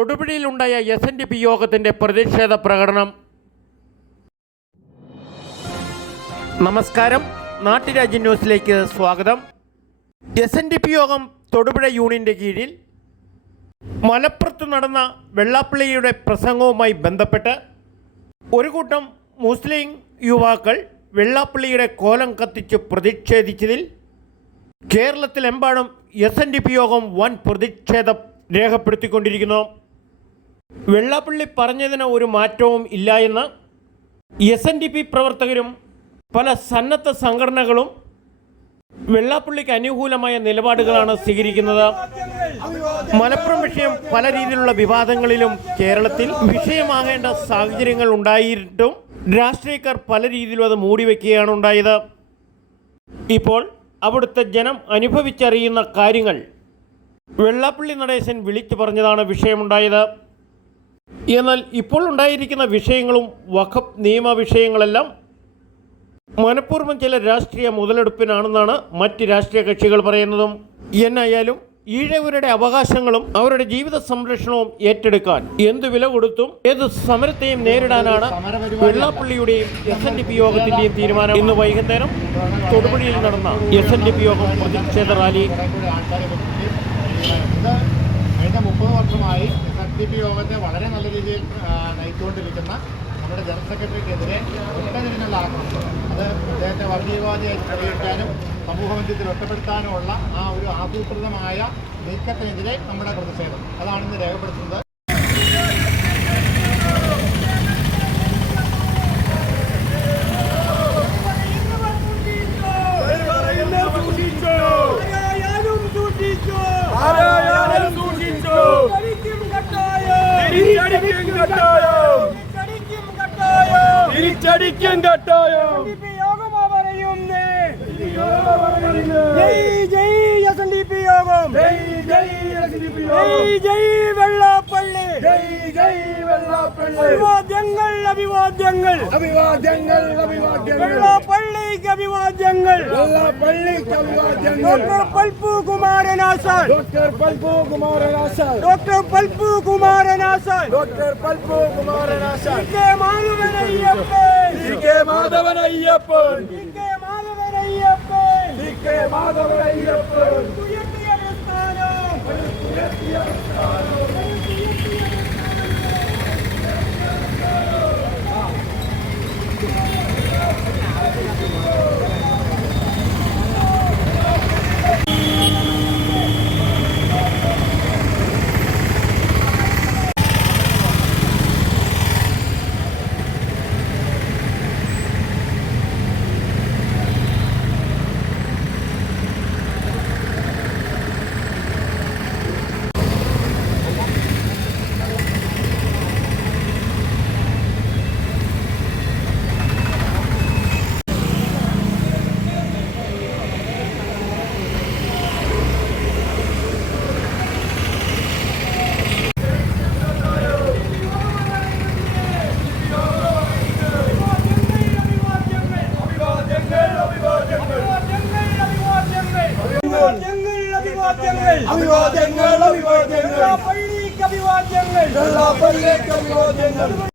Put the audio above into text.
തൊടുപുഴയിലുണ്ടായ SNDP യോഗത്തിൻ്റെ പ്രതിഷേധ പ്രകടനം. നമസ്കാരം, നാട്ടുരാജ്യം ന്യൂസിലേക്ക് സ്വാഗതം. SNDP യോഗം തൊടുപുഴ യൂണിയൻ്റെ കീഴിൽ മലപ്പുറത്ത് നടന്ന വെള്ളാപ്പള്ളിയുടെ പ്രസംഗവുമായി ബന്ധപ്പെട്ട് ഒരു കൂട്ടം മുസ്ലിം യുവാക്കൾ വെള്ളാപ്പള്ളിയുടെ കോലം കത്തിച്ച് പ്രതിഷേധിച്ചതിൽ കേരളത്തിലെമ്പാടും SNDP യോഗം വൻ പ്രതിഷേധം രേഖപ്പെടുത്തിക്കൊണ്ടിരിക്കുന്നു. വെള്ളാപ്പള്ളി പറഞ്ഞതിന് ഒരു മാറ്റവും ഇല്ല എന്ന് SNDP പ്രവർത്തകരും പല സന്നദ്ധ സംഘടനകളും വെള്ളാപ്പള്ളിക്ക് അനുകൂലമായ നിലപാടുകളാണ് സ്വീകരിക്കുന്നത്. മലപ്പുറം വിഷയം പല രീതിയിലുള്ള വിവാദങ്ങളിലും കേരളത്തിൽ വിഷയമാകേണ്ട സാഹചര്യങ്ങൾ ഉണ്ടായിട്ടും രാഷ്ട്രീയക്കാർ പല രീതിയിലും അത് മൂടിവെക്കുകയാണ് ഉണ്ടായത്. ഇപ്പോൾ അവിടുത്തെ ജനം അനുഭവിച്ചറിയുന്ന കാര്യങ്ങൾ വെള്ളാപ്പള്ളി നടേശൻ വിളിച്ചു പറഞ്ഞതാണ് വിഷയമുണ്ടായത്. എന്നാൽ ഇപ്പോൾ ഉണ്ടായിരിക്കുന്ന വിഷയങ്ങളും വഖഫ് നിയമ വിഷയങ്ങളെല്ലാം മനഃപൂർവ്വം ചില രാഷ്ട്രീയ മുതലെടുപ്പിനാണെന്നാണ് മറ്റ് രാഷ്ട്രീയ കക്ഷികൾ പറയുന്നതും. എന്നായാലും ഈഴവരുടെ അവകാശങ്ങളും അവരുടെ ജീവിത സംരക്ഷണവും ഏറ്റെടുക്കാൻ എന്തു വില കൊടുത്തും ഏത് സമരത്തെയും നേരിടാനാണ് വെള്ളാപ്പള്ളിയുടെയും SNDP യോഗത്തിൻ്റെയും തീരുമാനം. ഇന്ന് വൈകുന്നേരം തൊടുപുഴയിൽ നടന്ന SNDP യോഗം പ്രതിഷേധ റാലി. കഴിഞ്ഞ 30 വർഷമായി SNDP യോഗത്തെ വളരെ നല്ല രീതിയിൽ നയിച്ചുകൊണ്ടിരിക്കുന്ന നമ്മുടെ ജനറൽ സെക്രട്ടറിക്കെതിരെ ഒട്ടതിരിഞ്ഞുള്ള ആക്രമണം, അത് അദ്ദേഹത്തെ വർഗീയവാദിയായി ചിത്രീകരിക്കാനും സമൂഹമധ്യത്തിൽ ഒറ്റപ്പെടുത്താനുമുള്ള ആ ഒരു ആസൂത്രിതമായ നീക്കത്തിനെതിരെ നമ്മുടെ പ്രതിഷേധം അതാണിന്ന് രേഖപ്പെടുത്തുന്നത്. തിരിച്ചടിക്കും കട്ടായം. ജയ് ജയ് SNDP യോഗം, ജയ് ജയ് വെള്ളാപ്പള്ളി, അഭിവാദ്യങ്ങൾ അഭിവാദ്യങ്ങൾ അഭിവാദ്യങ്ങൾ അഭിവാദ്യങ്ങൾ വെള്ളാപ്പള്ളിക്ക് അഭിവാദ്യങ്ങൾ, വെള്ളാപ്പള്ളിക്ക് അഭിവാദ്യങ്ങൾ. Doctor Palpu Kumaran Asan, doctor Palpu Kumaran Asan, doctor Palpu Kumaran Asan, doctor Palpu Kumaran Asan. K Madhavan Ayyappan, K Madhavan Ayyappan, K Madhavan Ayyappan, K Madhavan Ayyappan. അഭിവാദ്യങ്ങൾ അഭിവാദ്യങ്ങൾ വെള്ളാപ്പള്ളിക്ക് അഭിവാദ്യങ്ങൾ.